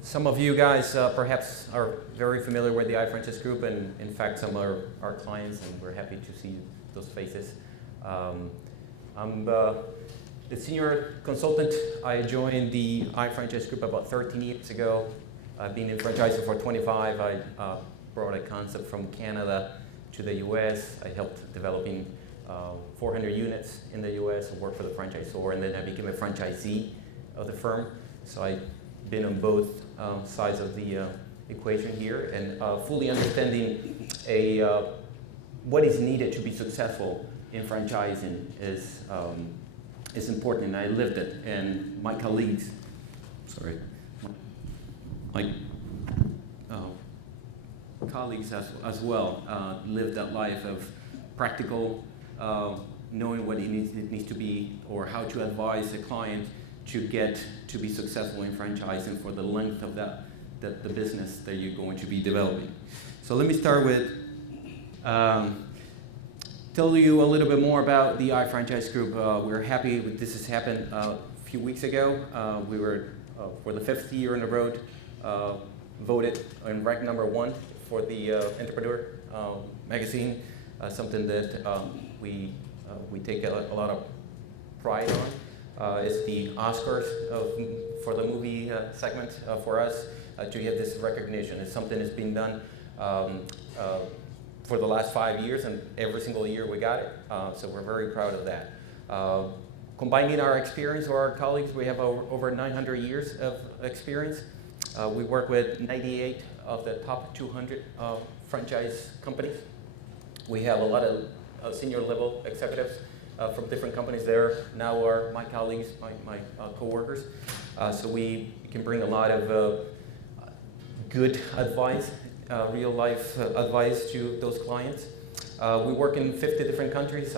Some of you guys perhaps are very familiar with the iFranchise Group, and in fact some are our clients, and we're happy to see those faces. I'm the senior consultant. I joined the iFranchise Group about 13 years ago. I've been in franchising for 25. I brought a concept from Canada to the US. I helped developing 400 units in the US. I worked for the franchisor, and then I became a franchisee of the firm. So I've been on both sides of the equation here, and fully understanding what is needed to be successful in franchising is important, and I lived it. And my colleagues, colleagues as well lived that life of practical, knowing what it needs to be, or how to advise a client to get to be successful in franchising for the length of the business that you're going to be developing. So let me start with tell you a little bit more about the iFranchise Group. We're happy this has happened a few weeks ago. We were, for the 5th year in a row, voted and ranked #1 for the Entrepreneur magazine, something that we take a lot of pride on. It's the Oscars for the movie segment for us to get this recognition. It's something that's been done for the last 5 years, and every single year we got it. So we're very proud of that. Combining our experience with our colleagues, we have over 900 years of experience. We work with 98 of the top 200 franchise companies. We have a lot of senior level executives from different companies there. Now are my colleagues, my coworkers. So we can bring a lot of good advice, real life advice to those clients. We work in 50 different countries.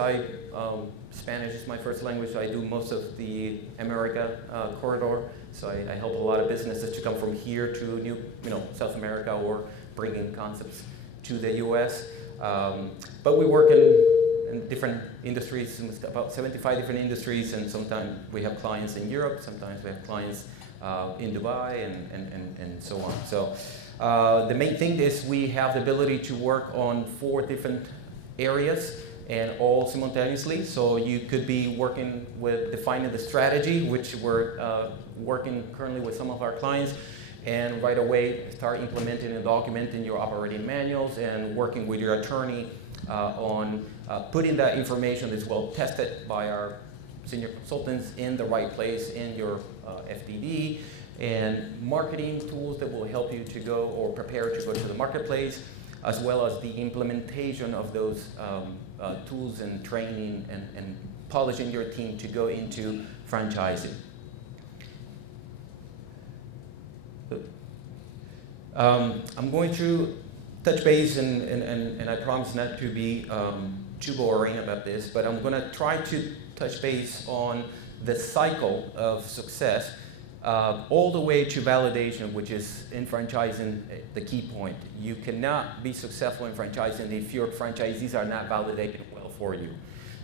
Spanish is my first language, so I do most of the America corridor. So I help a lot of businesses to come from here to South America, or bringing concepts to the US. But we work in different industries, about 75 different industries, and sometimes we have clients in Europe, sometimes we have clients in Dubai, and so on. So the main thing is we have the ability to work on 4 different areas, and all simultaneously. So you could be working with defining the strategy, which we're working currently with some of our clients, and right away start implementing and documenting your operating manuals, and working with your attorney on putting that information that's well tested by our senior consultants in the right place in your FDD, and marketing tools that will help you to go or prepare to go to the marketplace, as well as the implementation of those tools and training and polishing your team to go into franchising. I'm going to touch base, and I promise not to be too boring about this, but I'm going to try to touch base on the cycle of success all the way to validation, which is in franchising the key point. You cannot be successful in franchising if your franchisees are not validated well for you.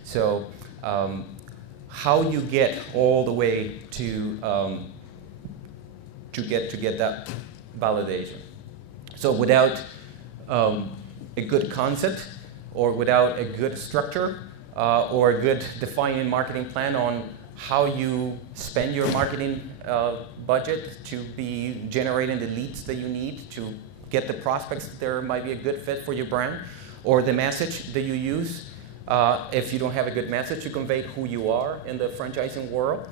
So how you get all the way to get that validation. So without a good concept, or without a good structure, or a good defining marketing plan on how you spend your marketing budget to be generating the leads that you need to get the prospects that might be a good fit for your brand, or the message that you use. If you don't have a good message to convey who you are in the franchising world,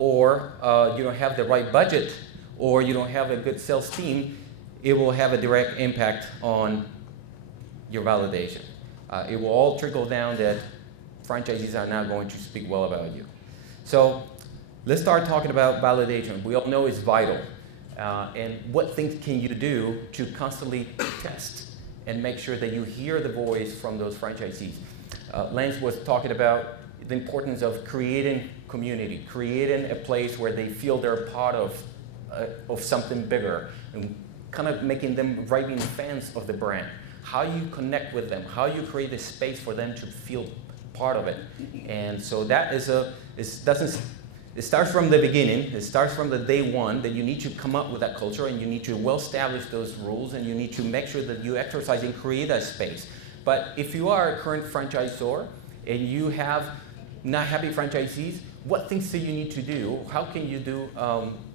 or you don't have the right budget, or you don't have a good sales team, it will have a direct impact on your validation. It will all trickle down that franchisees are not going to speak well about you. So let's start talking about validation. We all know it's vital. And what things can you do to constantly test and make sure that you hear the voice from those franchisees? Lance was talking about the importance of creating community, creating a place where they feel they're part of something bigger, and kind of making them raving fans of the brand. How you connect with them, how you create a space for them to feel part of it. And so that doesn't It starts from the beginning. It starts from the day one that you need to come up with that culture and you need to well establish those rules and you need to make sure that you exercise and create that space. But if you are a current franchisor and you have not happy franchisees, what things do you need to do? How can you do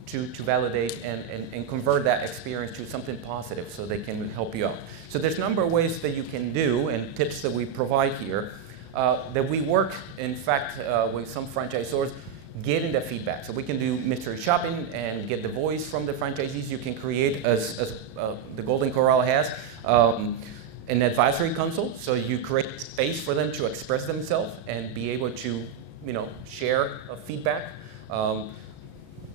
to validate and convert that experience to something positive so they can help you out? So there's a number of ways that you can do and tips that we provide here that we work, in fact, with some franchisors getting the feedback. So we can do mystery shopping and get the voice from the franchisees. You can create, as the Golden Corral has, an advisory council. So you create space for them to express themselves and be able to, share feedback.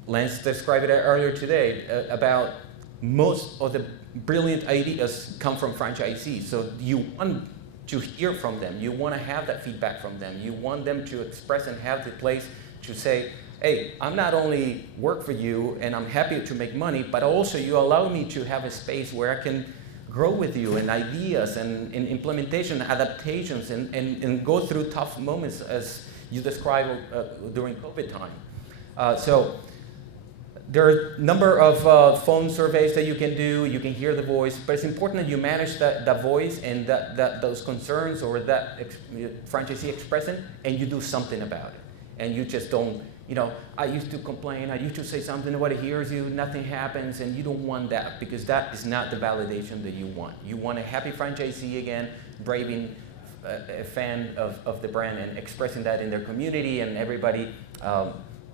Lance described it earlier today about most of the brilliant ideas come from franchisees. So you want to hear from them. You want to have that feedback from them. You want them to express and have the place to say, hey, I'm not only work for you and I'm happy to make money, but also you allow me to have a space where I can grow with you and ideas and implementation, adaptations, and go through tough moments as you described during COVID time. So there are a number of phone surveys that you can do. You can hear the voice, but it's important that you manage that voice and those concerns or that franchisee expressing, and you do something about it. And you just don't, I used to complain, I used to say something, nobody hears you, nothing happens, and you don't want that because that is not the validation that you want. You want a happy franchisee again, braving a fan of the brand and expressing that in their community and everybody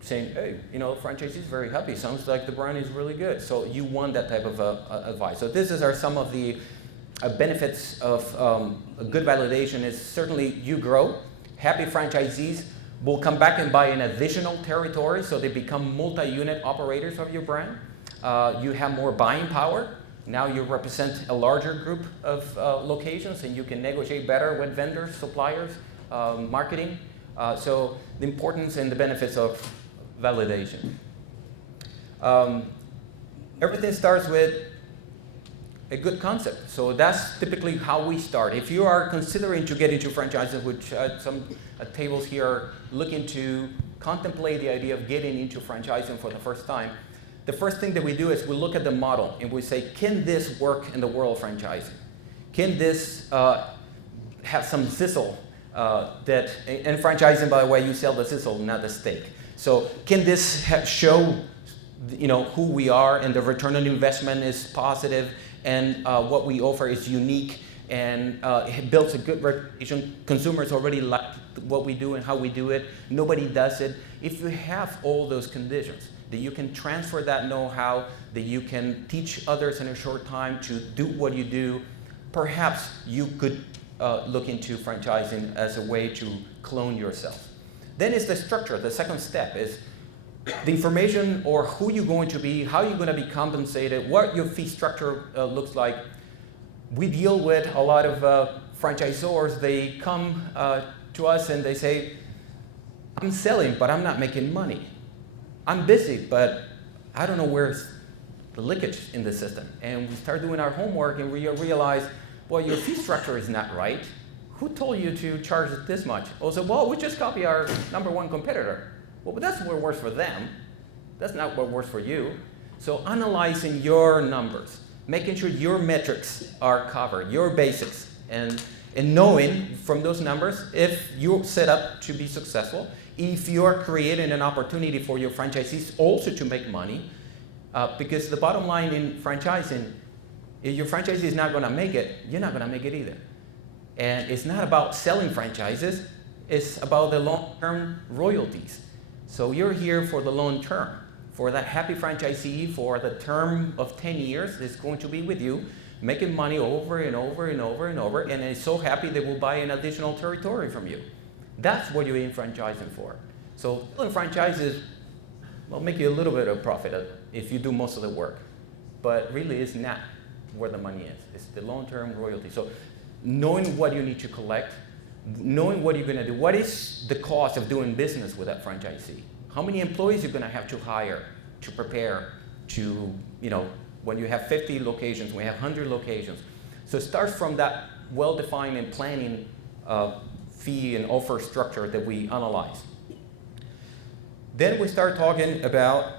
saying, hey, franchisee is very happy, sounds like the brand is really good. So you want that type of advice. So this are some of the benefits of a good validation is certainly you grow, happy franchisees will come back and buy an additional territory, so they become multi-unit operators of your brand. You have more buying power. Now you represent a larger group of locations, and you can negotiate better with vendors, suppliers, marketing. So the importance and the benefits of validation. Everything starts with a good concept. So that's typically how we start. If you are considering to get into franchising, which some tables here are looking to contemplate the idea of getting into franchising for the first time, the first thing that we do is we look at the model and we say, can this work in the world of franchising? Can this have some sizzle and franchising, by the way, you sell the sizzle, not the steak. So can this show who we are and the return on investment is positive and what we offer is unique and it builds a good reputation. Consumers already like what we do and how we do it. Nobody does it. If you have all those conditions, that you can transfer that know-how, that you can teach others in a short time to do what you do, perhaps you could look into franchising as a way to clone yourself. Then is the structure. The second step is the information or who you're going to be, how you're going to be compensated, what your fee structure looks like. We deal with a lot of franchisors. They come to us and they say, I'm selling, but I'm not making money. I'm busy, but I don't know where's the leakage in the system. And we start doing our homework and we realize, well, your fee structure is not right. Who told you to charge this much? Also, well, we just copy our number one competitor. Well, but that's what works for them. That's not what works for you. So analyzing your numbers, making sure your metrics are covered, your basics, and knowing from those numbers if you're set up to be successful, if you're creating an opportunity for your franchisees also to make money, because the bottom line in franchising, if your franchisee is not going to make it, you're not going to make it either. And it's not about selling franchises, it's about the long-term royalties. So you're here for the long term, for that happy franchisee for the term of 10 years that's going to be with you, making money over and over and over and over, and is so happy they will buy an additional territory from you. That's what you're in franchising for. So selling franchises will make you a little bit of profit if you do most of the work, but really it's not where the money is. It's the long-term royalty. So knowing what you need to collect, knowing what you're going to do, what is the cost of doing business with that franchisee? How many employees you're going to have to hire to prepare to, when you have 50 locations, when you have 100 locations. So it starts from that well-defined and planning fee and offer structure that we analyze. Then we start talking about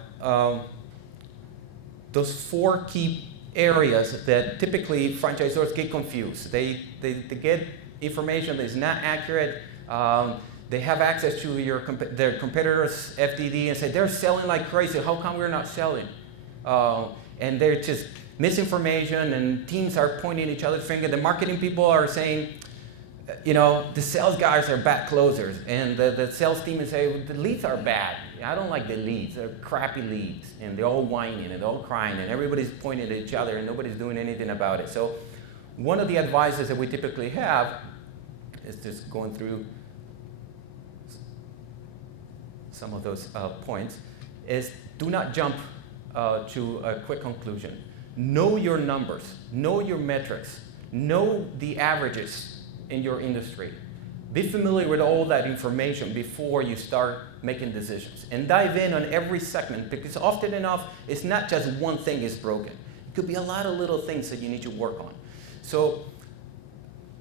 those 4 key areas that typically franchisors get confused. They get information that is not accurate. They have access to their competitors' FDD and say, they're selling like crazy. How come we're not selling? And they're just misinformation, and teams are pointing each other's finger. The marketing people are saying, the sales guys are bad closers. And the sales team is saying, the leads are bad. I don't like the leads. They're crappy leads. And they're all whining and they're all crying, and everybody's pointing at each other and nobody's doing anything about it. So one of the advices that we typically have is just going through some of those points, is do not jump to a quick conclusion. Know your numbers, know your metrics, know the averages in your industry. Be familiar with all that information before you start making decisions. And dive in on every segment, because often enough, it's not just one thing is broken. It could be a lot of little things that you need to work on. So,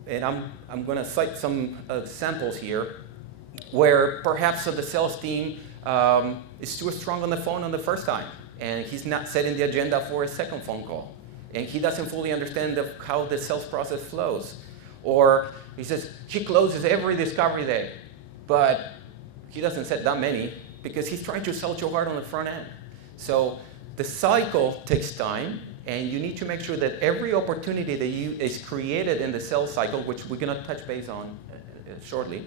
and I'm going to cite some samples here where perhaps the sales team is too strong on the phone on the first time, and he's not setting the agenda for a second phone call, and he doesn't fully understand how the sales process flows. Or he says he closes every discovery day, but he doesn't set that many because he's trying to sell too hard on the front end. So the cycle takes time, and you need to make sure that every opportunity that is created in the sales cycle, which we're going to touch base on shortly,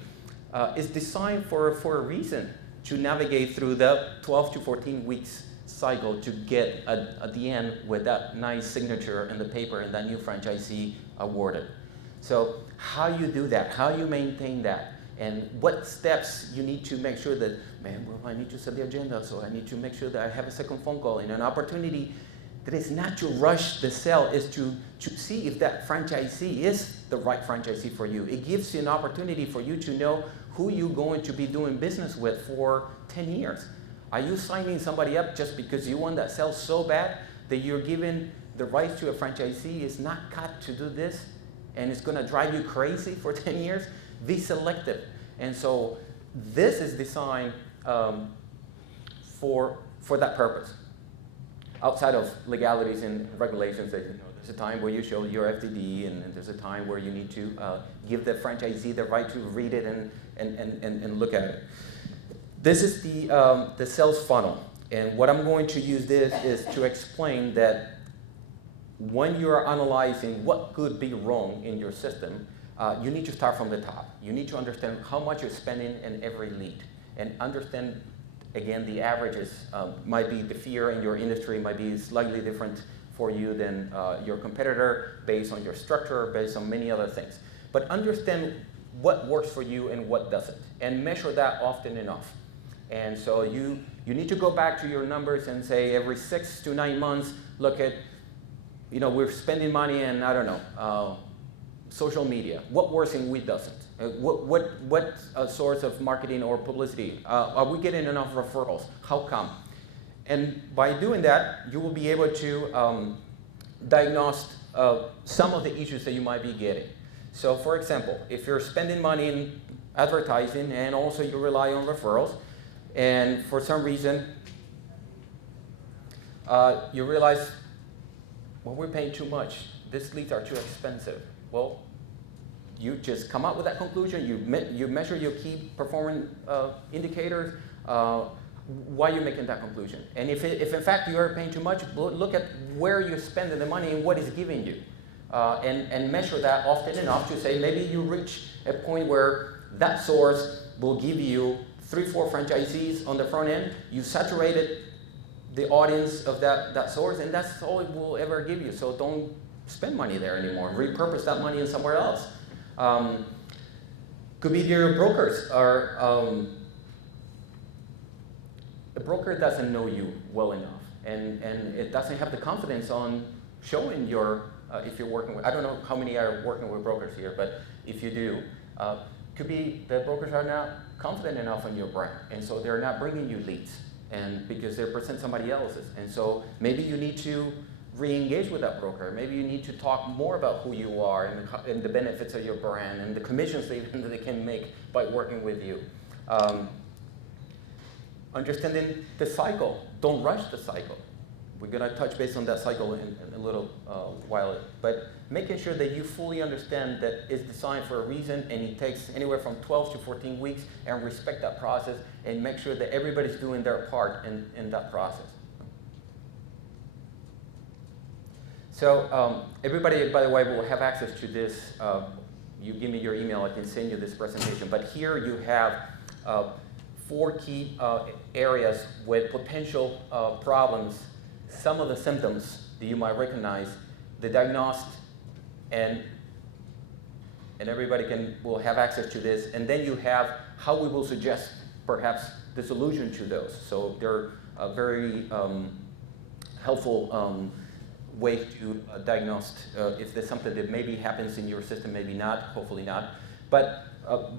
is designed for a reason, to navigate through the 12 to 14 weeks cycle to get at the end with that nice signature in the paper and that new franchisee awarded. So how you do that, how you maintain that, and what steps you need to make sure that, I need to set the agenda, so I need to make sure that I have a second phone call, and an opportunity that is not to rush the sale, is to see if that franchisee is the right franchisee for you. It gives you an opportunity for you to know who you're going to be doing business with for 10 years. Are you signing somebody up just because you want that sale so bad that you're giving the rights to a franchisee is not cut to do this, and it's going to drive you crazy for 10 years? Be selective. And so this is designed for that purpose. Outside of legalities and regulations, that there's a time where you show your FDD, and there's a time where you need to give the franchisee the right to read it and look at it. This is the sales funnel, and what I'm going to use this is to explain that when you're analyzing what could be wrong in your system, you need to start from the top. You need to understand how much you're spending in every lead, and understand, again, the averages. Might be the fear in your industry might be slightly different for you than your competitor, based on your structure, based on many other things. But understand what works for you and what doesn't, and measure that often enough. And so you need to go back to your numbers and say every 6 to 9 months, look at, we're spending money in, I don't know, social media. What works and what doesn't? What source of marketing or publicity? Are we getting enough referrals? How come? And by doing that, you will be able to diagnose some of the issues that you might be getting. So for example, if you're spending money in advertising and also you rely on referrals, and for some reason you realize, we're paying too much. These leads are too expensive. Well, you just come up with that conclusion. You measure your key performance indicators. Why are you making that conclusion? And if in fact you are paying too much, look at where you're spending the money and what it's giving you. And measure that often enough to say maybe you reach a point where that source will give you 3-4 franchisees on the front end. You saturated the audience of that source, and that's all it will ever give you. So don't spend money there anymore. Repurpose that money in somewhere else. Could be your brokers are, a broker doesn't know you well enough, and it doesn't have the confidence on showing your, if you're working with, I don't know how many are working with brokers here, but if you do, could be that brokers are not confident enough in your brand, and so they're not bringing you leads, and because they present somebody else's. And so maybe you need to re-engage with that broker. Maybe you need to talk more about who you are and the benefits of your brand and the commissions that they can make by working with you. Understanding the cycle. Don't rush the cycle. We're going to touch base on that cycle in a little while. But making sure that you fully understand that it's designed for a reason and it takes anywhere from 12 to 14 weeks, and respect that process and make sure that everybody's doing their part in that process. So everybody, by the way, will have access to this. You give me your email, I can send you this presentation. But here you have 4 key areas with potential problems, some of the symptoms that you might recognize, the diagnosed, and everybody will have access to this. And then you have how we will suggest perhaps the solution to those. So they're a very helpful way to diagnose if there's something that maybe happens in your system, maybe not, hopefully not. But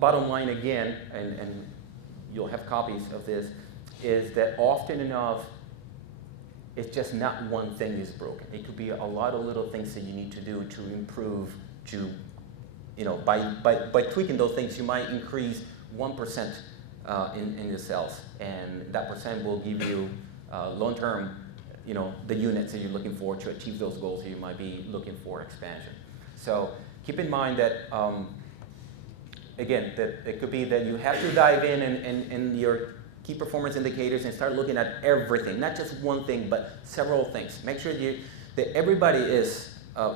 bottom line again, and you'll have copies of this, is that often enough, it's just not one thing is broken. It could be a lot of little things that you need to do to improve, by tweaking those things, you might increase 1% in your cells, and that percent will give you long-term, the units that you're looking for to achieve those goals that you might be looking for expansion. So keep in mind that, again, that it could be that you have to dive in your key performance indicators and start looking at everything, not just one thing, but several things. Make sure that everybody is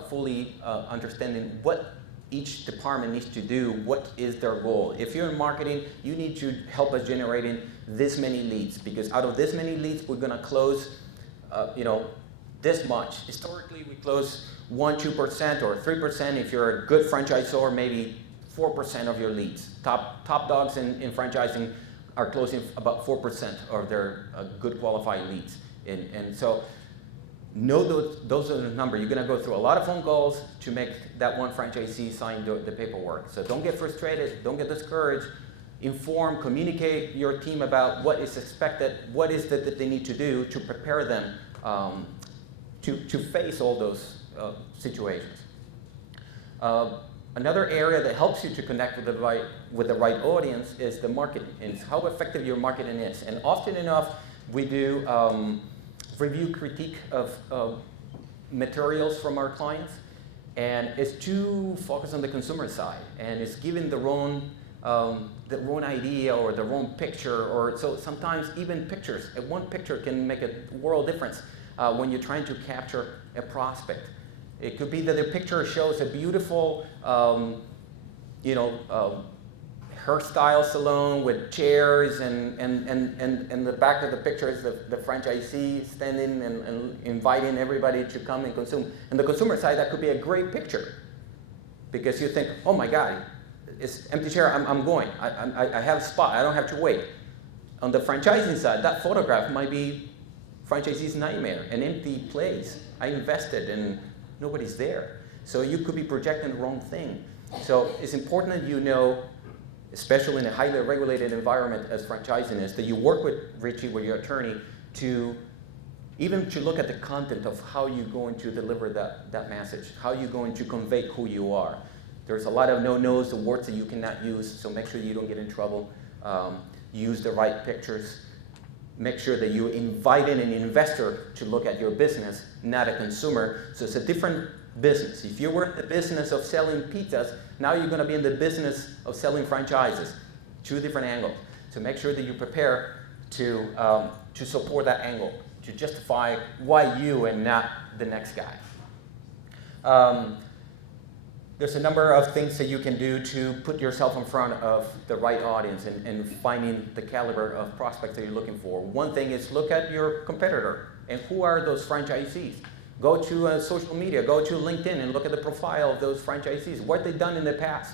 fully understanding what each department needs to do, what is their goal. If you're in marketing, you need to help us generating this many leads, because out of this many leads, we're gonna close this much. Historically, we close 1%, 2%, or 3%. If you're a good franchisor, maybe 4% of your leads. Top dogs in franchising are closing about 4% of their good qualified leads. And so know those are the numbers. You're going to go through a lot of phone calls to make that one franchisee sign the paperwork. So don't get frustrated. Don't get discouraged. Inform, communicate your team about what is expected, what is that they need to do to prepare them to face all those situations. Another area that helps you to connect with the right audience is the marketing, and how effective your marketing is. And often enough, we do review critique of materials from our clients, and it's too focused on the consumer side, and it's giving the wrong idea or the wrong picture, or so sometimes even pictures. One picture can make a world difference when you're trying to capture a prospect. It could be that the picture shows a beautiful, hairstyle salon with chairs, and the back of the picture is the franchisee standing and inviting everybody to come and consume. And the consumer side, that could be a great picture, because you think, oh my God, it's empty chair, I'm going. I have a spot, I don't have to wait. On the franchising side, that photograph might be franchisee's nightmare, an empty place. I invested and nobody's there. So you could be projecting the wrong thing. So it's important that you know, especially in a highly regulated environment as franchising is, that you work with Richie, with your attorney, to look at the content of how you're going to deliver that message, how you're going to convey who you are. There's a lot of no-nos, the words that you cannot use, so make sure you don't get in trouble. Use the right pictures. Make sure that you invite in an investor to look at your business, not a consumer. So it's a different business. If you were in the business of selling pizzas, now you're going to be in the business of selling franchises. 2 different angles. So make sure that you prepare to support that angle, to justify why you and not the next guy. There's a number of things that you can do to put yourself in front of the right audience and finding the caliber of prospects that you're looking for. One thing is look at your competitor and who are those franchisees. Go to social media, go to LinkedIn and look at the profile of those franchisees. What they've done in the past.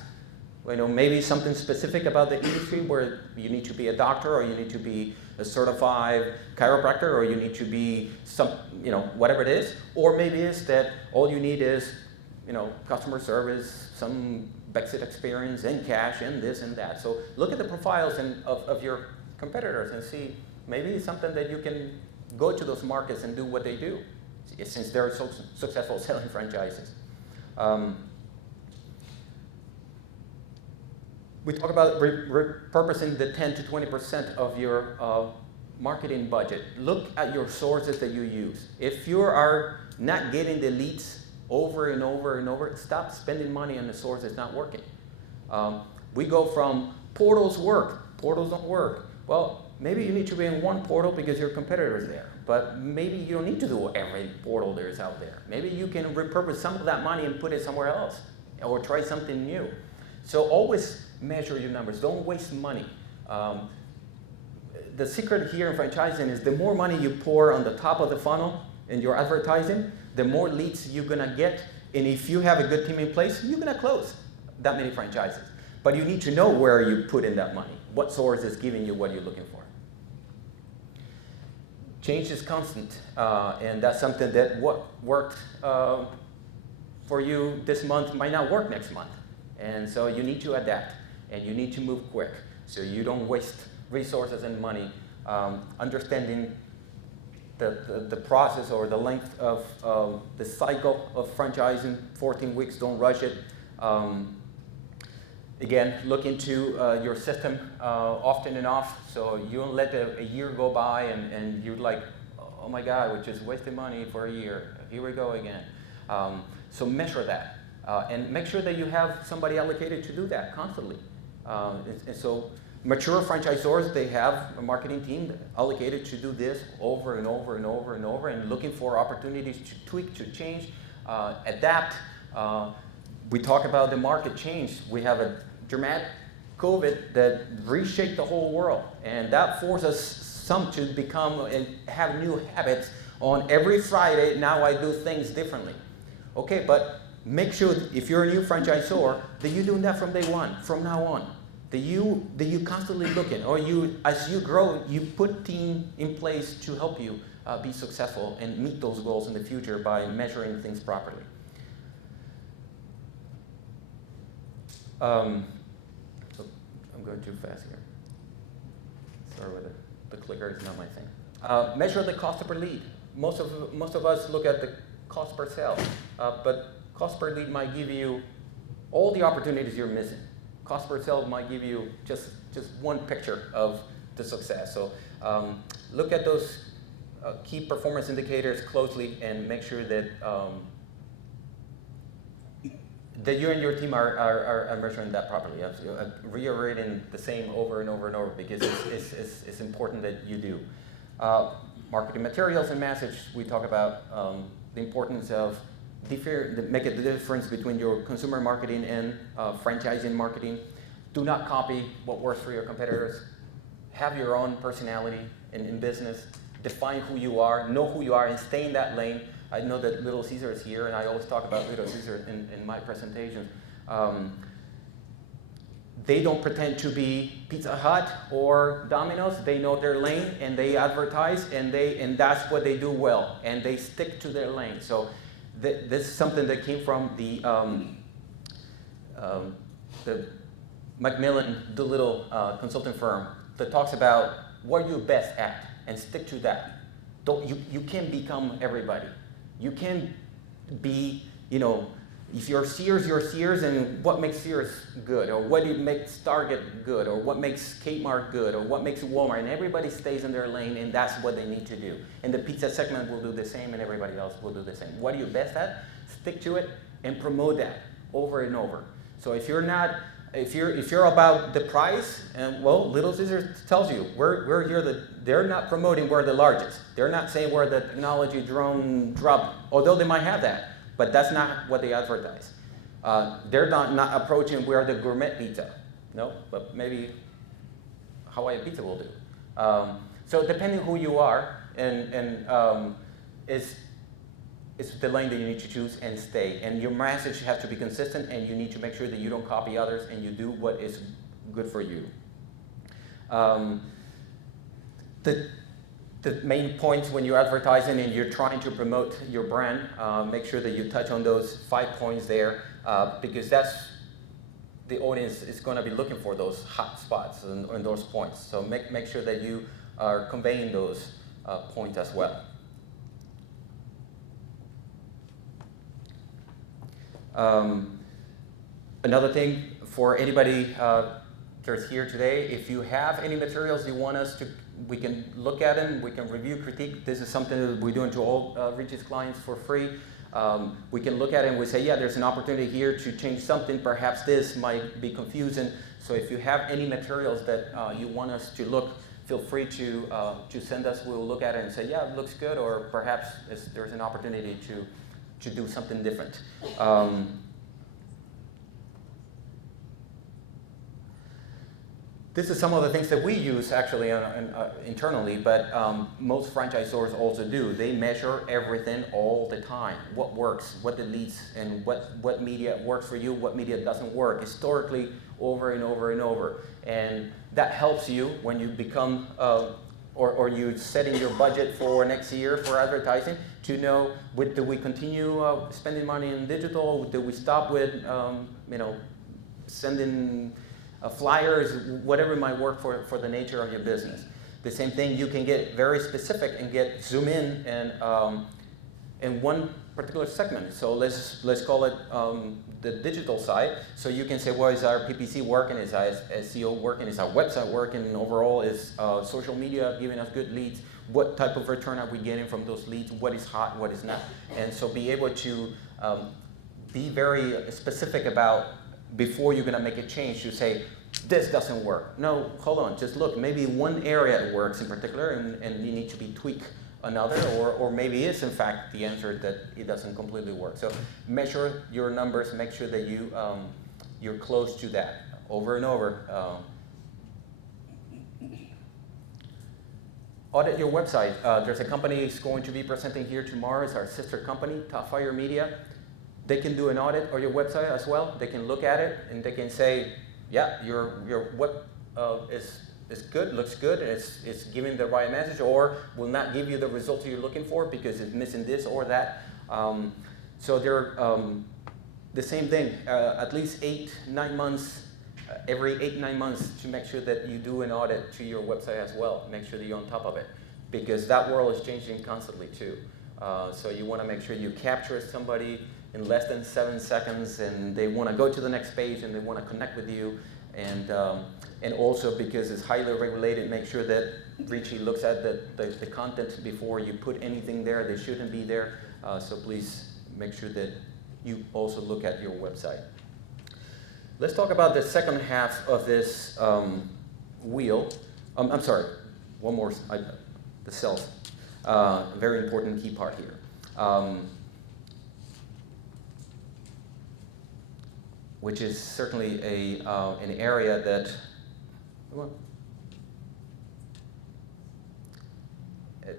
Maybe something specific about the industry where you need to be a doctor, or you need to be a certified chiropractor, or you need to be whatever it is. Or maybe it's that all you need is customer service, some exit experience, and cash, and this and that. So look at the profiles of your competitors and see, maybe it's something that you can go to those markets and do what they do, since they're so successful selling franchises. We talk about repurposing the 10 to 20% of your marketing budget. Look at your sources that you use. If you are not getting the leads over and over and over, stop spending money on the source that's not working. We go from portals work, portals don't work. Well, maybe you need to be in one portal because your competitor is there, but maybe you don't need to do every portal there is out there. Maybe you can repurpose some of that money and put it somewhere else, or try something new. So always measure your numbers. Don't waste money. The secret here in franchising is the more money you pour on the top of the funnel in your advertising, the more leads you're gonna get. And if you have a good team in place, you're gonna close that many franchises. But you need to know where you put in that money. What source is giving you what you're looking for. Change is constant, and that's something that what worked for you this month might not work next month. And so you need to adapt, and you need to move quick so you don't waste resources and money. Understanding the process or the length of the cycle of franchising, 14 weeks, don't rush it. Again, look into your system often enough so you don't let a year go by and you're like, oh my God, we're just wasting money for a year. Here we go again. So measure that and make sure that you have somebody allocated to do that constantly. And so mature franchisors, they have a marketing team allocated to do this over and over and over and over and looking for opportunities to tweak, to change, adapt. We talk about the market change. We have a dramatic COVID that reshaped the whole world, and that forced us some to become and have new habits. On every Friday, now I do things differently. Okay, but make sure if you're a new franchisor that you're doing that from day one, from now on. That you constantly looking, or you as you grow, you put team in place to help you be successful and meet those goals in the future by measuring things properly. I'm going too fast here. Sorry with the clicker, it's not my thing. Measure the cost per lead. Most of us look at the cost per sale, but cost per lead might give you all the opportunities you're missing. Cost per sale might give you just one picture of the success. So look at those key performance indicators closely and make sure that that you and your team are measuring that properly. Reiterating the same over and over and over because it's important that you do. Marketing materials and message, we talk about the importance of make a difference between your consumer marketing and franchising marketing. Do not copy what works for your competitors. Have your own personality in business. Define who you are, know who you are, and stay in that lane. I know that Little Caesar is here, and I always talk about Little Caesar in my presentations. They don't pretend to be Pizza Hut or Domino's. They know their lane, and they advertise, and that's what they do well, and they stick to their lane. So this is something that came from the Macmillan Doolittle consulting firm that talks about what you're best at and stick to that. You can't become everybody. You can't be, if you're Sears, and what makes Sears good, or what makes Target good, or what makes Kmart good, or what makes Walmart, and everybody stays in their lane, and that's what they need to do. And the pizza segment will do the same, and everybody else will do the same. What are you best at? Stick to it and promote that over and over. So if you're about the price, and well, Little Caesar tells you we're here. They're not promoting we're the largest. They're not saying we're the technology drone drop, although they might have that. But that's not what they advertise. They're not approaching we're the gourmet pizza. No, but maybe Hawaiian pizza will do. So depending who you are, and it's the lane that you need to choose and stay. And your message has to be consistent, and you need to make sure that you don't copy others and you do what is good for you. The main points when you're advertising and you're trying to promote your brand, make sure that you touch on those 5 points there, because that's the audience is going to be looking for, those hot spots and those points. So make sure that you are conveying those points as well. Another thing for anybody that's here today, if you have any materials you want us to we can look at them, we can review, critique. This is something that we're doing to all Regis clients for free. We can look at it and we say, yeah, there's an opportunity here to change something. Perhaps this might be confusing. So if you have any materials that you want us to look, feel free to send us. We'll look at it and say, yeah, it looks good, or perhaps there's an opportunity to do something different. This is some of the things that we use actually internally, but most franchisors also do. They measure everything all the time. What works, what deletes, and what media works for you, what media doesn't work, historically, over and over and over. And that helps you when you become, or you're setting your budget for next year for advertising, to know, do we continue spending money in digital? Do we stop with, sending flyers, whatever might work for the nature of your business. The same thing, you can get very specific and zoom in and one particular segment. So let's call it the digital side. So you can say, well, is our PPC working? Is our SEO working? Is our website working? Overall, is social media giving us good leads? What type of return are we getting from those leads? What is hot? What is not? And so be able to be very specific about, before you're going to make a change, you say, this doesn't work. No, hold on, just look. Maybe one area works in particular, and you need to be tweak another, or maybe it's in fact the answer that it doesn't completely work. So measure your numbers, make sure that you're close to that over and over. Audit your website. There's a company that's going to be presenting here tomorrow. It's our sister company, Top Fire Media. They can do an audit of your website as well. They can look at it and they can say, yeah, your web is good, looks good, and it's giving the right message, or will not give you the results you're looking for because it's missing this or that. So they're the same thing, at least 8-9 months, every 8-9 months, to make sure that you do an audit to your website as well. Make sure that you're on top of it, because that world is changing constantly too. So you want to make sure you capture somebody in less than 7 seconds, and they want to go to the next page and they want to connect with you, and also because it's highly regulated, make sure that Richie looks at the content before you put anything there. They shouldn't be there, so please make sure that you also look at your website. Let's talk about the second half of this wheel. I'm sorry, one more, the sales. Very important key part here. Which is certainly an area that,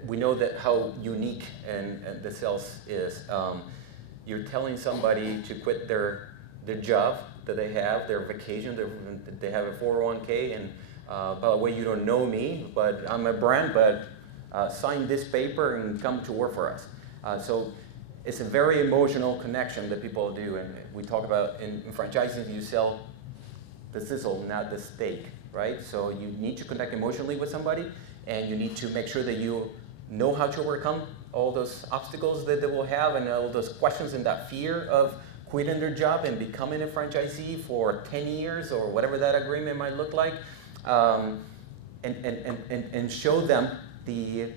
we know that how unique and the sales is. You're telling somebody to quit their job that they have, their vacation, they have a 401k, and by the way, you don't know me, but I'm a brand, but sign this paper and come to work for us. So it's a very emotional connection that people do, and we talk about in franchising, you sell the sizzle, not the steak, right? So you need to connect emotionally with somebody, and you need to make sure that you know how to overcome all those obstacles that they will have, and all those questions and that fear of quitting their job and becoming a franchisee for 10 years or whatever that agreement might look like, and show them the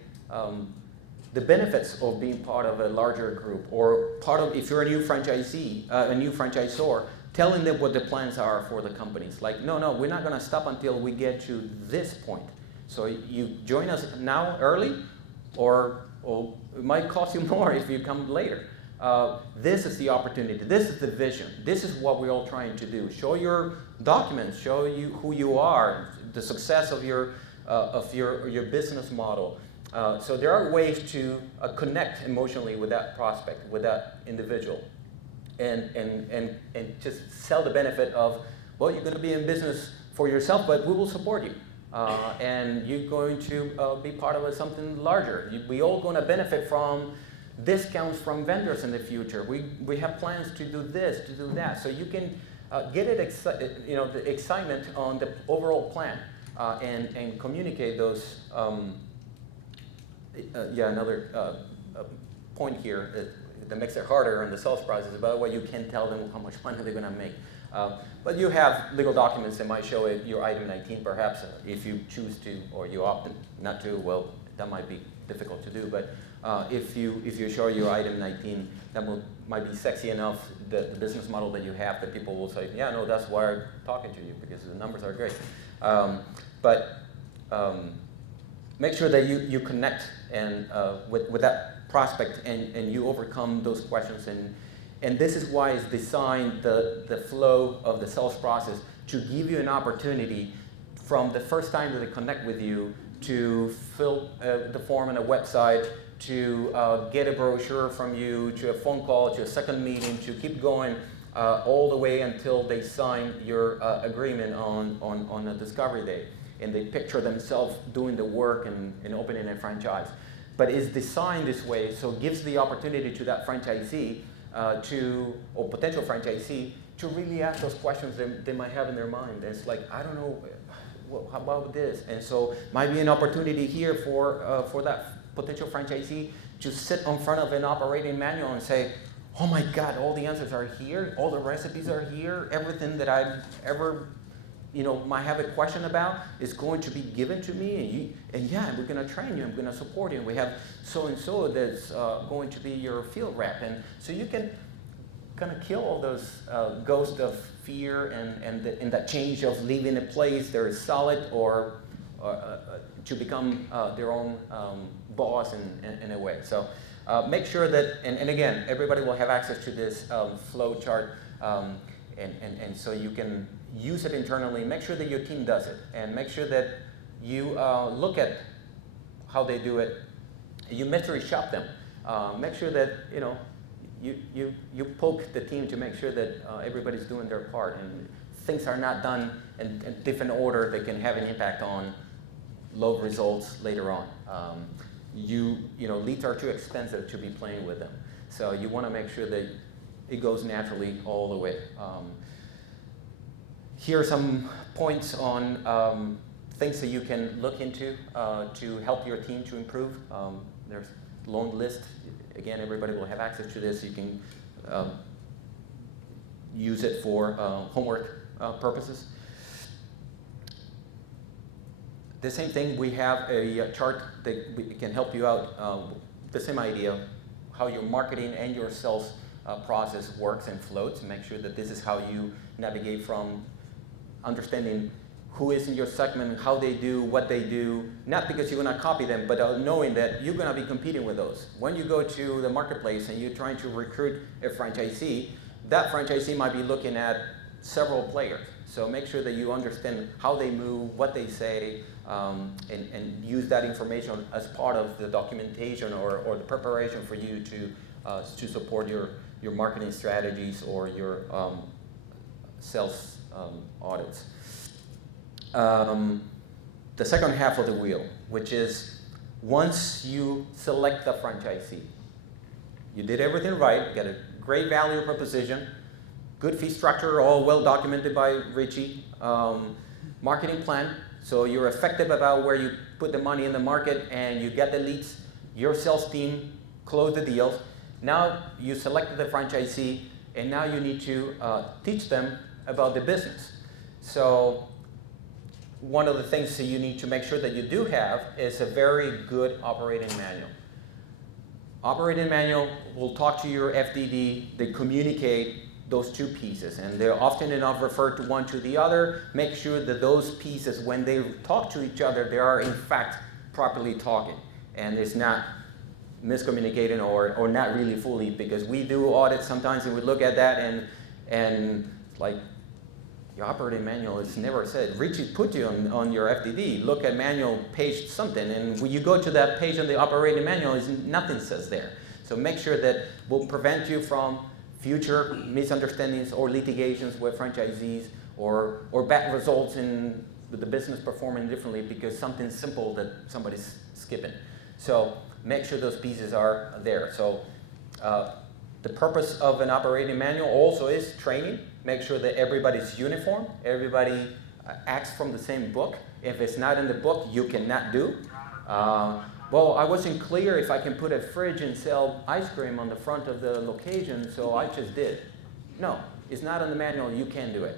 benefits of being part of a larger group, or part of, if you're a new franchisee, a new franchisor, telling them what the plans are for the companies. Like, no, we're not going to stop until we get to this point. So you join us now early, or it might cost you more if you come later. This is the opportunity. This is the vision. This is what we're all trying to do. Show your documents. Show you who you are, the success of your business model. So there are ways to connect emotionally with that prospect, with that individual, and just sell the benefit of, well, you're going to be in business for yourself, but we will support you, and you're going to be part of something larger. We all going to benefit from discounts from vendors in the future. We have plans to do this, to do that, so you can get it, the excitement on the overall plan, and communicate those. Another point here that makes it harder in the sales process. By the way, you can't tell them how much money they're going to make. But you have legal documents that might show it, your item 19 perhaps. If you choose to, or you opt not to, well, that might be difficult to do. But if you show your item 19, that might be sexy enough, the business model that you have, that people will say, yeah, no, that's why I'm talking to you, because the numbers are great. Make sure that you connect and with that prospect, and you overcome those questions. And this is why it's designed, the flow of the sales process, to give you an opportunity from the first time that they connect with you to fill the form on a website, to get a brochure from you, to a phone call, to a second meeting, to keep going all the way until they sign your agreement on a discovery day. And they picture themselves doing the work and opening a franchise. But it's designed this way, so it gives the opportunity to that franchisee or potential franchisee to really ask those questions they might have in their mind. It's like, I don't know, how about this? And so might be an opportunity here for that potential franchisee to sit in front of an operating manual and say, oh my God, all the answers are here, all the recipes are here, everything that I've ever might have a question about is going to be given to me, and yeah, we're going to train you, I'm going to support you, and we have so-and-so that's going to be your field rep. And so you can kind of kill all those ghosts of fear and that change of leaving a place that is solid or to become their own boss in a way. So make sure that, and again, everybody will have access to this flow chart, and so you can use it internally. Make sure that your team does it, and make sure that you look at how they do it. You mystery shop them. Make sure that you poke the team to make sure that everybody's doing their part, and things are not done in different order that can have an impact on low results later on. Leads are too expensive to be playing with them, so you want to make sure that it goes naturally all the way. Here are some points on things that you can look into to help your team to improve. There's a long list. Again, everybody will have access to this. You can use it for homework purposes. The same thing, we have a chart that can help you out. The same idea, how your marketing and your sales process works and floats. Make sure that this is how you navigate from understanding who is in your segment, how they do, what they do, not because you're going to copy them, but knowing that you're going to be competing with those. When you go to the marketplace and you're trying to recruit a franchisee, that franchisee might be looking at several players. So make sure that you understand how they move, what they say, and use that information as part of the documentation or the preparation for you to support your marketing strategies or your sales audits. The second half of the wheel, which is once you select the franchisee, you did everything right, got a great value proposition, good fee structure, all well documented by Richie, marketing plan, so you're effective about where you put the money in the market and you get the leads, your sales team close the deals. Now you selected the franchisee, and now you need to teach them about the business. So one of the things that you need to make sure that you do have is a very good operating manual. Operating manual will talk to your FDD, they communicate those two pieces, and they're often enough referred to one to the other. Make sure that those pieces, when they talk to each other, they are in fact properly talking, and it's not miscommunicating or not really fully, because we do audits sometimes and we look at that and like, your operating manual is never said, Richie put you on your FDD, look at manual page something, and when you go to that page on the operating manual, nothing says there. So make sure that will prevent you from future misunderstandings or litigations with franchisees or bad results in the business performing differently because something simple that somebody's skipping. So make sure those pieces are there. So the purpose of an operating manual also is training. Make sure that everybody's uniform, everybody acts from the same book. If it's not in the book, you cannot do. Well, I wasn't clear if I can put a fridge and sell ice cream on the front of the location, so I just did. No, it's not in the manual, you can do it.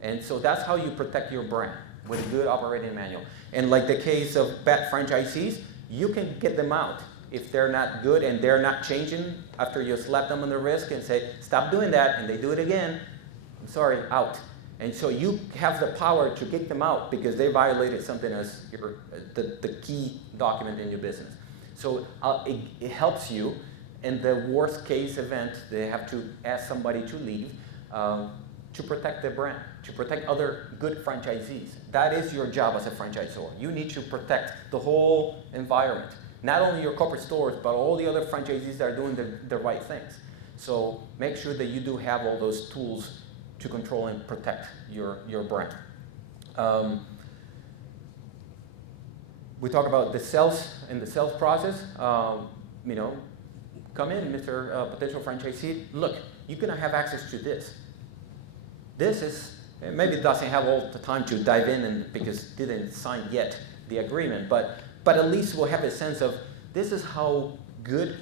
And so that's how you protect your brand, with a good operating manual. And like the case of bad franchisees, you can get them out if they're not good and they're not changing after you slap them on the wrist and say, stop doing that, and they do it again, I'm sorry, out. And so you have the power to kick them out because they violated something as the key document in your business. So it helps you in the worst case event. They have to ask somebody to leave to protect their brand, to protect other good franchisees. That is your job as a franchisor. You need to protect the whole environment, not only your corporate stores, but all the other franchisees that are doing the right things. So make sure that you do have all those tools to control and protect your brand. We talk about the sales and the sales process. You know, come in, Mr. Potential franchisee. Look, you're gonna have access to this. This is, maybe it doesn't have all the time to dive in and because didn't sign yet the agreement, but at least we'll have a sense of this is how good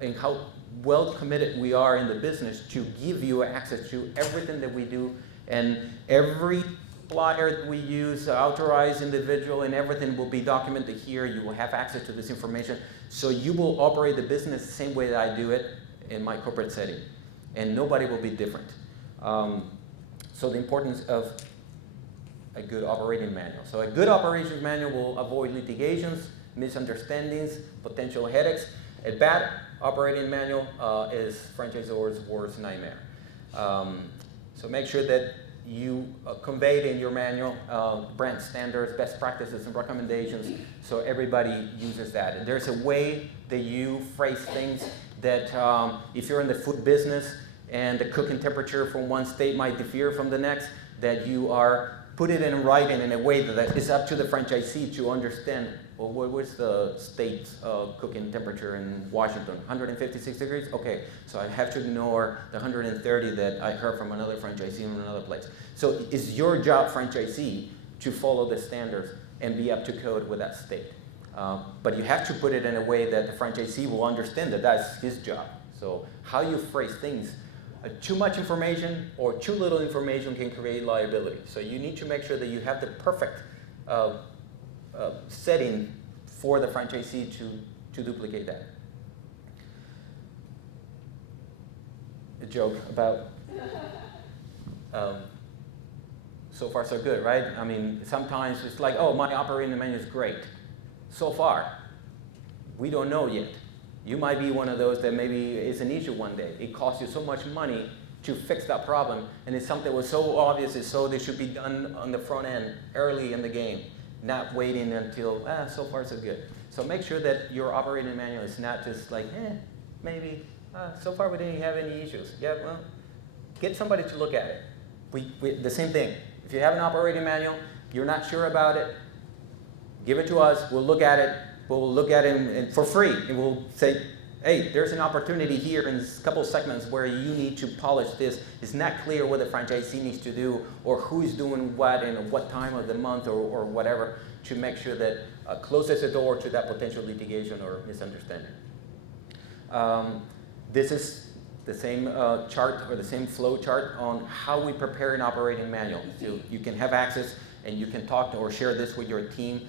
and how well committed we are in the business to give you access to everything that we do, and every supplier that we use, authorized individual, and everything will be documented here. You will have access to this information, so you will operate the business the same way that I do it in my corporate setting, and nobody will be different. So the importance of a good operating manual. So a good operations manual will avoid litigations, misunderstandings, potential headaches. A bad operating manual is franchisor's worst nightmare. So make sure that you conveyed in your manual brand standards, best practices, and recommendations, so everybody uses that. And there's a way that you phrase things that if you're in the food business and the cooking temperature from one state might differ from the next, that you are put it in writing in a way that it's up to the franchisee to understand, well, what's the state cooking temperature in Washington? 156 degrees? Okay, so I have to ignore the 130 that I heard from another franchisee in another place. So it's your job, franchisee, to follow the standards and be up to code with that state. But you have to put it in a way that the franchisee will understand that that's his job. So how you phrase things, too much information or too little information can create liability. So you need to make sure that you have the perfect setting for the franchisee to duplicate that. A joke about so far so good, right? I mean, sometimes it's like, oh, my operating manual is great. So far, we don't know yet. You might be one of those that maybe is an issue one day. It costs you so much money to fix that problem, and it's something that was so obvious, it's so they should be done on the front end early in the game, not waiting until, so far so good. So make sure that your operating manual is not just like, maybe, so far we didn't have any issues. Yeah, well, get somebody to look at it. The same thing. If you have an operating manual, you're not sure about it, give it to us, we'll look at it. We'll look at it for free, and we'll say, hey, there's an opportunity here in a couple segments where you need to polish this. It's not clear what the franchisee needs to do or who's doing what and what time of the month or whatever to make sure that closes the door to that potential litigation or misunderstanding. This is the same chart or the same flow chart on how we prepare an operating manual. So you can have access and you can talk to or share this with your team.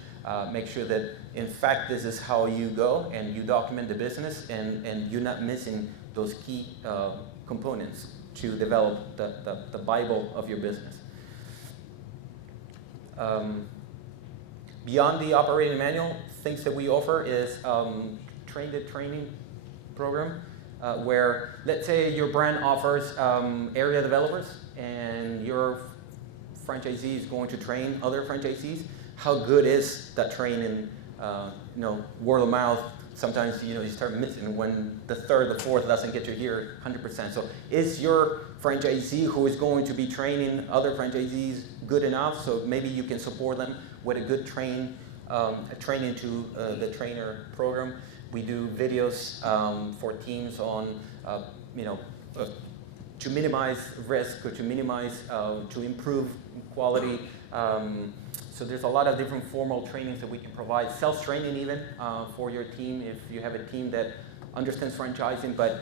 Make sure that, in fact, this is how you go and you document the business and you're not missing those key components to develop the Bible of your business. Beyond the operating manual, things that we offer is train-the-training program where, let's say your brand offers area developers and your franchisee is going to train other franchisees. How good is that training? Word of mouth. Sometimes you start missing when the third, the fourth doesn't get you here 100%. So is your franchisee who is going to be training other franchisees good enough? So maybe you can support them with a good training to the trainer program. We do videos for teams on to minimize risk or to minimize to improve quality. So there's a lot of different formal trainings that we can provide, sales training even for your team if you have a team that understands franchising but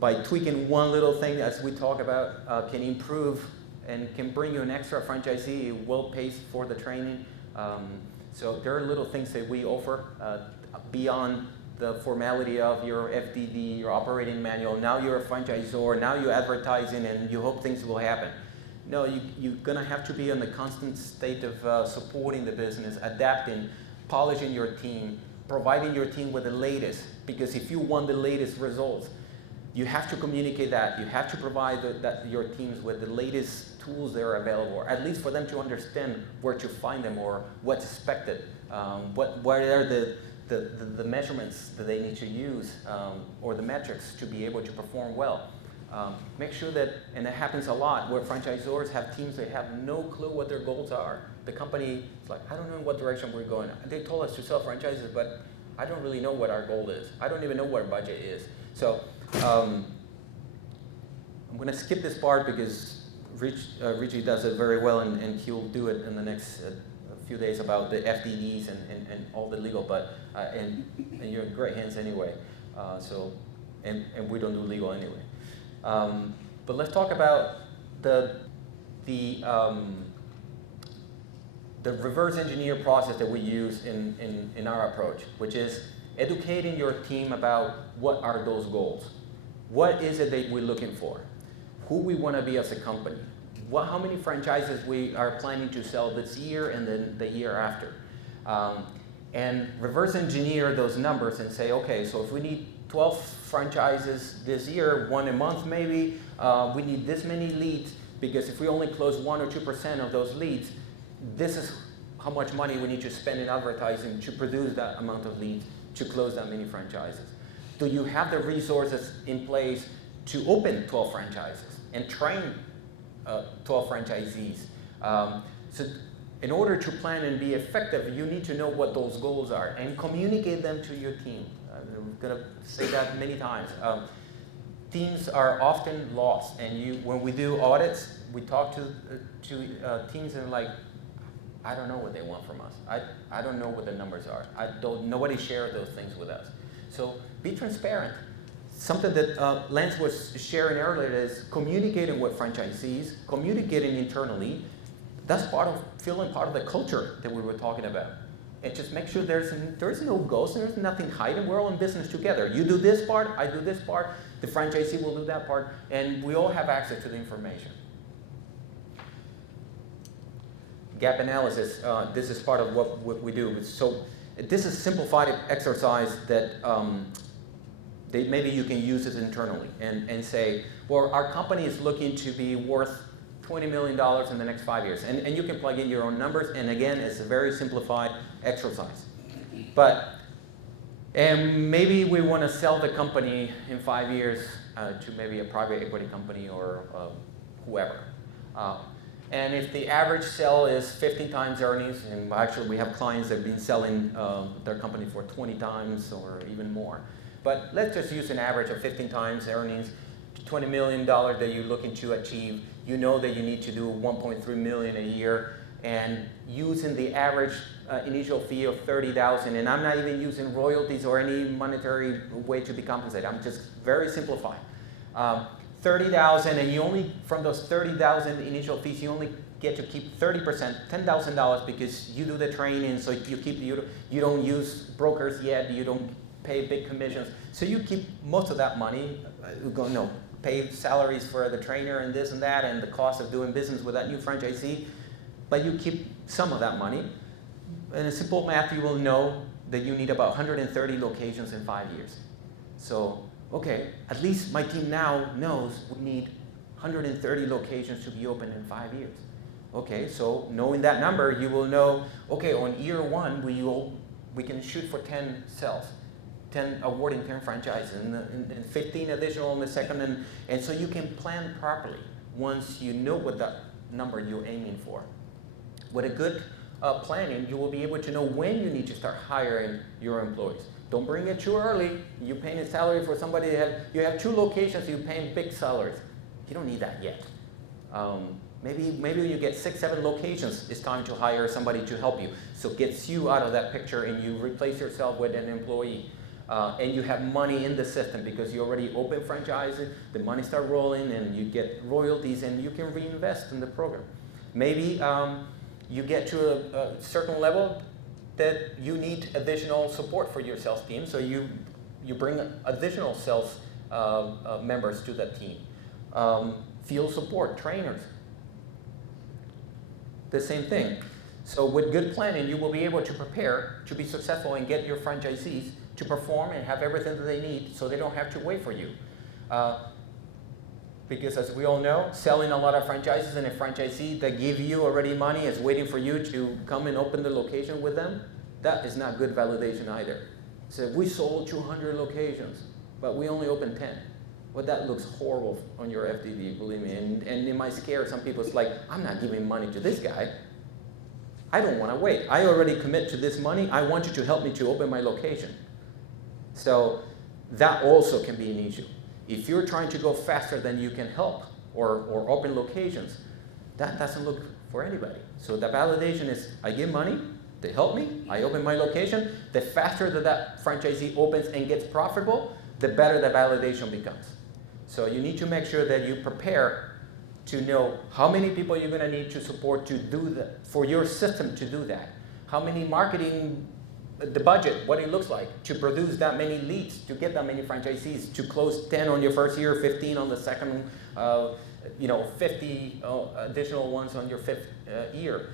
by tweaking one little thing, as we talk about, can improve and can bring you an extra franchisee well pays for the training. So there are little things that we offer beyond the formality of your FDD, your operating manual. Now you're a franchisor, now you're advertising, and you hope things will happen. No, you're gonna have to be in the constant state of supporting the business, adapting, polishing your team, providing your team with the latest, because if you want the latest results, you have to communicate that. You have to provide your teams with the latest tools that are available, or at least for them to understand where to find them or what's expected, what are the measurements that they need to use, or the metrics to be able to perform well. Make sure that, and it happens a lot, where franchisors have teams that have no clue what their goals are. The company is like, I don't know in what direction we're going. They told us to sell franchises, but I don't really know what our goal is. I don't even know what our budget is. So I'm going to skip this part because Richie does it very well, and he'll do it in the next few days about the FDDs and all the legal, but and you're in great hands anyway. And we don't do legal anyway. But let's talk about the reverse engineer process that we use in our approach, which is educating your team about what are those goals. What is it that we're looking for? Who we want to be as a company? How many franchises we are planning to sell this year and then the year after? And reverse engineer those numbers and say, okay, so if we need 12 franchises this year, 1 a month maybe, we need this many leads, because if we only close 1 or 2% of those leads, this is how much money we need to spend in advertising to produce that amount of leads to close that many franchises. Do you have the resources in place to open 12 franchises and train 12 franchisees? So in order to plan and be effective, you need to know what those goals are and communicate them to your team. I'm going to say that many times. Teams are often lost, and when we do audits, we talk to teams and like, I don't know what they want from us. I don't know what the numbers are. Nobody shares those things with us. So be transparent. Something that Lance was sharing earlier is communicating with franchisees, communicating internally. That's feeling part of the culture that we were talking about. And just make sure there's no ghost, there's nothing hiding. We're all in business together. You do this part, I do this part, the franchisee will do that part, and we all have access to the information. Gap analysis, this is part of what we do. So this is a simplified exercise that maybe you can use it internally and say, well, our company is looking to be worth $20 million in the next 5 years. And you can plug in your own numbers, and again, it's a very simplified exercise. And maybe we want to sell the company in 5 years to maybe a private equity company or whoever. And if the average sell is 15 times earnings, and actually we have clients that have been selling their company for 20 times or even more. But let's just use an average of 15 times earnings, $20 million that you're looking to achieve. You know that you need to do $1.3 million a year, and using the average initial fee of $30,000, and I'm not even using royalties or any monetary way to be compensated. I'm just very simplifying. $30,000, and you only, from those $30,000 initial fees, you only get to keep 30%, $10,000, because you do the training, so you don't use brokers yet, you don't pay big commissions, so you keep most of that money. Pay salaries for the trainer and this and that, and the cost of doing business with that new franchisee, but you keep some of that money. In a simple math, you will know that you need about 130 locations in 5 years. So, okay, at least my team now knows we need 130 locations to be open in 5 years. Okay, so knowing that number, you will know, okay, on year 1, we can shoot for 10 sales. 10 awarding 10 franchises and 15 additional in the second, and so you can plan properly once you know what that number you're aiming for. With a good planning, you will be able to know when you need to start hiring your employees. Don't bring it too early. You're paying a salary for somebody you have 2 locations, you're paying big salaries. You don't need that yet. Maybe when you get 6, 7 locations, it's time to hire somebody to help you. So it gets you out of that picture and you replace yourself with an employee. and you have money in the system because you already open franchises, the money start rolling and you get royalties and you can reinvest in the program. Maybe you get to a certain level that you need additional support for your sales team, so you bring additional sales members to that team. Field support, trainers, the same thing. So with good planning, you will be able to prepare to be successful and get your franchisees to perform and have everything that they need so they don't have to wait for you. Because as we all know, selling a lot of franchises and a franchisee that give you already money is waiting for you to come and open the location with them, that is not good validation either. So we sold 200 locations, but we only opened 10. Well, that looks horrible on your FDD, believe me. And it might scare some people. It's like, I'm not giving money to this guy. I don't want to wait. I already commit to this money. I want you to help me to open my location. So that also can be an issue. If you're trying to go faster than you can help or open locations, that doesn't look for anybody. So the validation is, I give money, they help me, I open my location. The faster that franchisee opens and gets profitable, the better the validation becomes. So you need to make sure that you prepare to know how many people you're going to need to support to do that, for your system to do that. How many marketing, the budget, what it looks like to produce that many leads, to get that many franchisees, to close 10 on your first year, 15 on the second, 50 additional ones on your fifth year.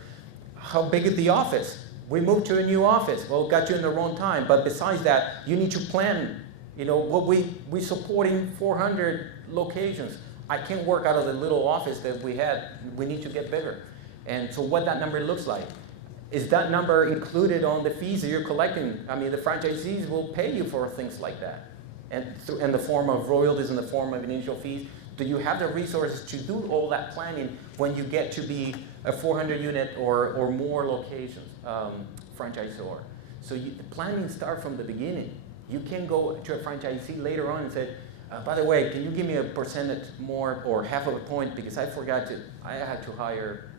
How big is the office? We moved to a new office. Well, got you in the wrong time. But besides that, you need to plan. What we supporting 400 locations. I can't work out of the little office that we had. We need to get bigger. And so what that number looks like. Is that number included on the fees that you're collecting? I mean, the franchisees will pay you for things like that. And in the form of royalties, in the form of initial fees. Do you have the resources to do all that planning when you get to be a 400 unit or more locations franchisor? So the planning starts from the beginning. You can go to a franchisee later on and say, by the way, can you give me a percentage more or half of a point because I had to hire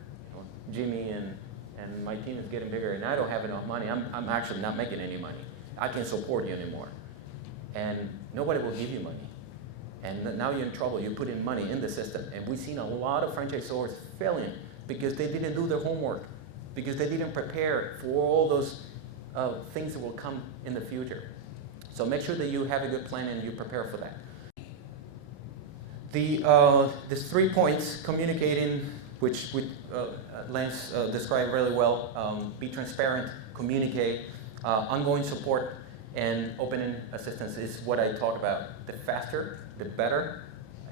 Jimmy and my team is getting bigger and I don't have enough money. I'm actually not making any money. I can't support you anymore. And nobody will give you money. And now you're in trouble. You're putting money in the system. And we've seen a lot of franchisors failing because they didn't do their homework, because they didn't prepare for all those things that will come in the future. So make sure that you have a good plan and you prepare for that. These 3 points, communicating, which Lance described really well, be transparent, communicate, ongoing support, and opening assistance is what I talk about. The faster, the better,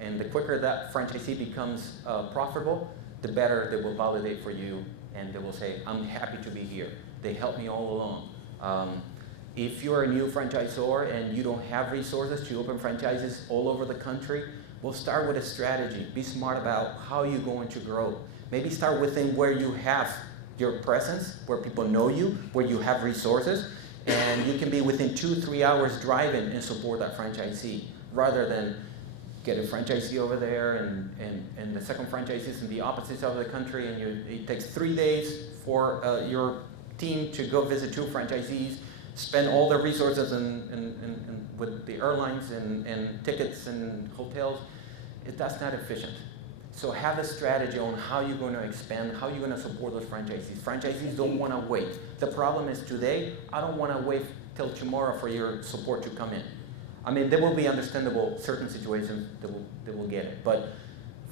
and the quicker that franchisee becomes profitable, the better they will validate for you, and they will say, I'm happy to be here. They helped me all along. If you're a new franchisor and you don't have resources to open franchises all over the country, we'll start with a strategy. Be smart about how you're going to grow. Maybe start within where you have your presence, where people know you, where you have resources, and you can be within 2-3 hours driving and support that franchisee, rather than get a franchisee over there and the second franchisee is in the opposite side of the country, and it takes 3 days for your team to go visit 2 franchisees, spend all their resources with the airlines and tickets and hotels. That's not efficient. So have a strategy on how you're going to expand, how you're going to support those franchisees. Franchisees don't want to wait. The problem is today, I don't want to wait till tomorrow for your support to come in. I mean, there will be understandable certain situations that will get it. But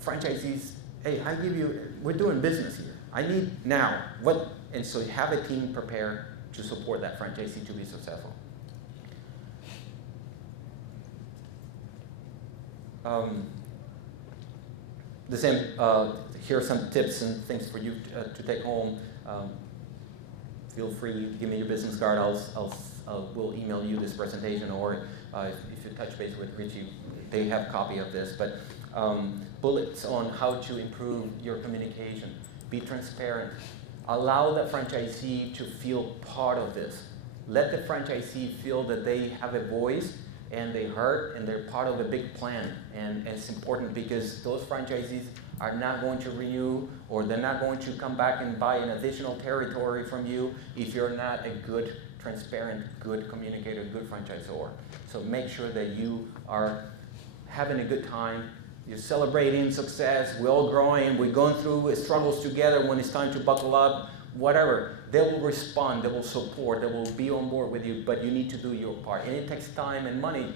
franchisees, hey, we're doing business here. I need now. And so have a team prepared to support that franchisee to be successful. The same, here are some tips and things for you to take home. Feel free to give me your business card. We'll email you this presentation, or if you touch base with Richie, they have a copy of this. But bullets on how to improve your communication. Be transparent. Allow the franchisee to feel part of this. Let the franchisee feel that they have a voice and they heard and they're part of a big plan. And it's important because those franchisees are not going to renew, or they're not going to come back and buy an additional territory from you if you're not a good, transparent, good communicator, good franchisor. So make sure that you are having a good time. You're celebrating success. We're all growing. We're going through struggles together. When it's time to buckle up, whatever, they will respond. They will support. They will be on board with you. But you need to do your part. And it takes time and money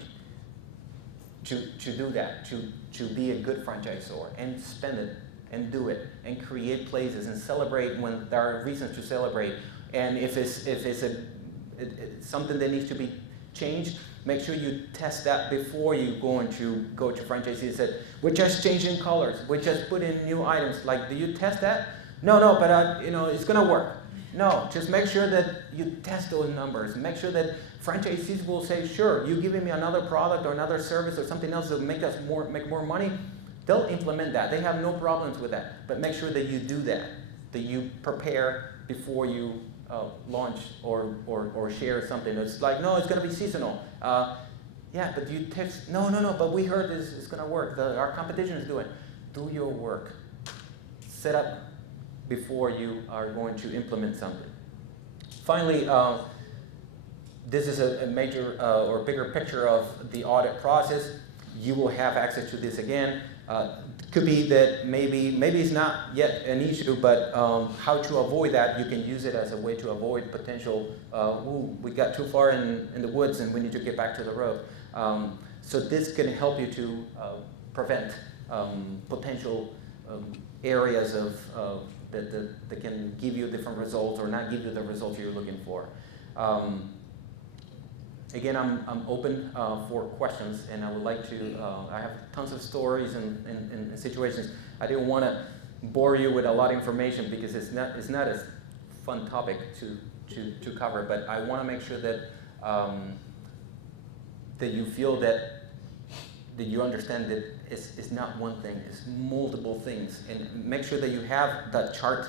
to do that, to be a good franchisor, and spend it and do it and create places and celebrate when there are reasons to celebrate. And if it's something that needs to be changed, make sure you test that before you go to franchisees and say, we're just changing colors, we just put in new items. Like, do you test that? No, but it's gonna work. No, just make sure that you test those numbers. Make sure that franchisees will say, sure, you giving me another product or another service or something else that make more money. They'll implement that. They have no problems with that. But make sure that you do that you prepare before you launch or share something. It's like, no, it's going to be seasonal. Yeah, but you test. No, but we heard this is going to work. Our competition is doing. Do your work. Set up before you are going to implement something. Finally, this is a major or bigger picture of the audit process. You will have access to this again. Could be that maybe it's not yet an issue, but how to avoid that, you can use it as a way to avoid potential, we got too far in the woods and we need to get back to the road. So this can help you to prevent potential areas that can give you different results or not give you the results you're looking for. Again, I'm open for questions, and I would like to, I have tons of stories and situations. I didn't want to bore you with a lot of information because it's not a fun topic to cover, but I want to make sure that that you feel that you understand that it's not one thing, it's multiple things. And make sure that you have that chart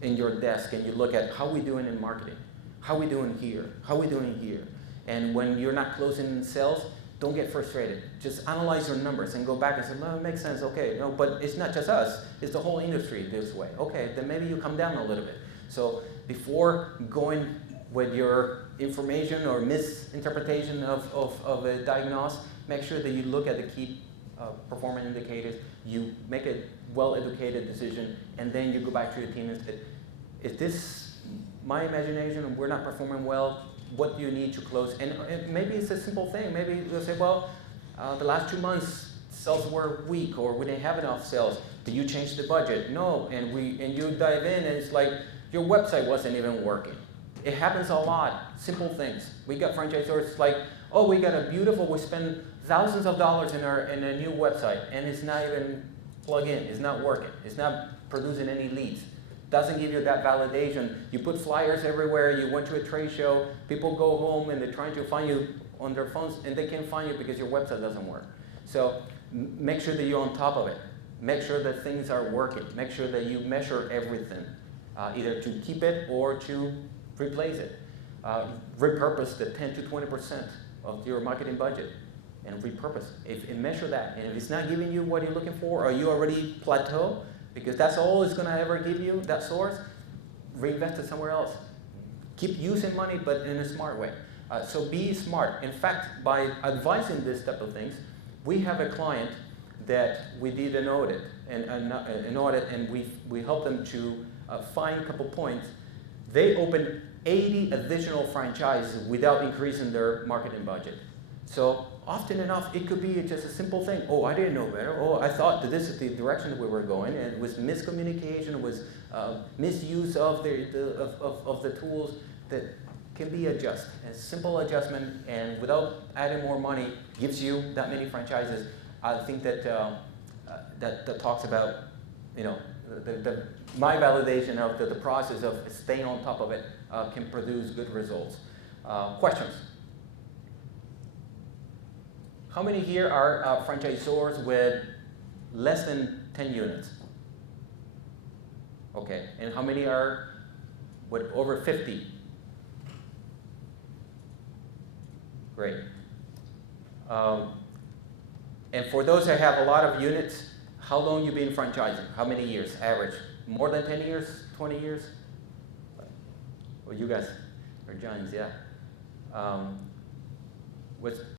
in your desk and you look at how we doing in marketing, how we doing here, how we doing here. And when you're not closing sales, don't get frustrated. Just analyze your numbers and go back and say, well, it makes sense, okay. No, but it's not just us, it's the whole industry this way. Okay, then maybe you come down a little bit. So before going with your information or misinterpretation of a diagnosis, make sure that you look at the key performance indicators, you make a well-educated decision, and then you go back to your team and say, is this my imagination and we're not performing well? What do you need to close? And maybe it's a simple thing. Maybe you'll say, well, the last 2 months sales were weak or we didn't have enough sales. Did you change the budget? No, and you dive in and it's like your website wasn't even working. It happens a lot, simple things. We got franchisors like, oh, we spend thousands of dollars in a new website and it's not even plugged in, it's not working, it's not producing any leads. Doesn't give you that validation. You put flyers everywhere, you went to a trade show, people go home and they're trying to find you on their phones and they can't find you because your website doesn't work. So make sure that you're on top of it. Make sure that things are working. Make sure that you measure everything, either to keep it or to replace it. Repurpose the 10 to 20% of your marketing budget and repurpose it. And measure that. And if it's not giving you what you're looking for or you already plateau, because that's all it's going to ever give you, that source, reinvest it somewhere else. Keep using money, but in a smart way. So be smart. In fact, by advising this type of things, we have a client that we did an audit, and we helped them to find a couple points. They opened 80 additional franchises without increasing their marketing budget. So often enough, it could be just a simple thing. Oh, I didn't know better. Oh, I thought that this is the direction that we were going, and it was miscommunication, it was misuse of the tools that can be adjusted. A simple adjustment, and without adding more money, gives you that many franchises. I think that that talks about, my validation of the process of staying on top of it can produce good results. Questions? How many here are franchisors with less than 10 units? Okay, and how many are with over 50? Great. And for those that have a lot of units, how long you been franchising? How many years, average? More than 10 years, 20 years? Well, you guys are giants, yeah. with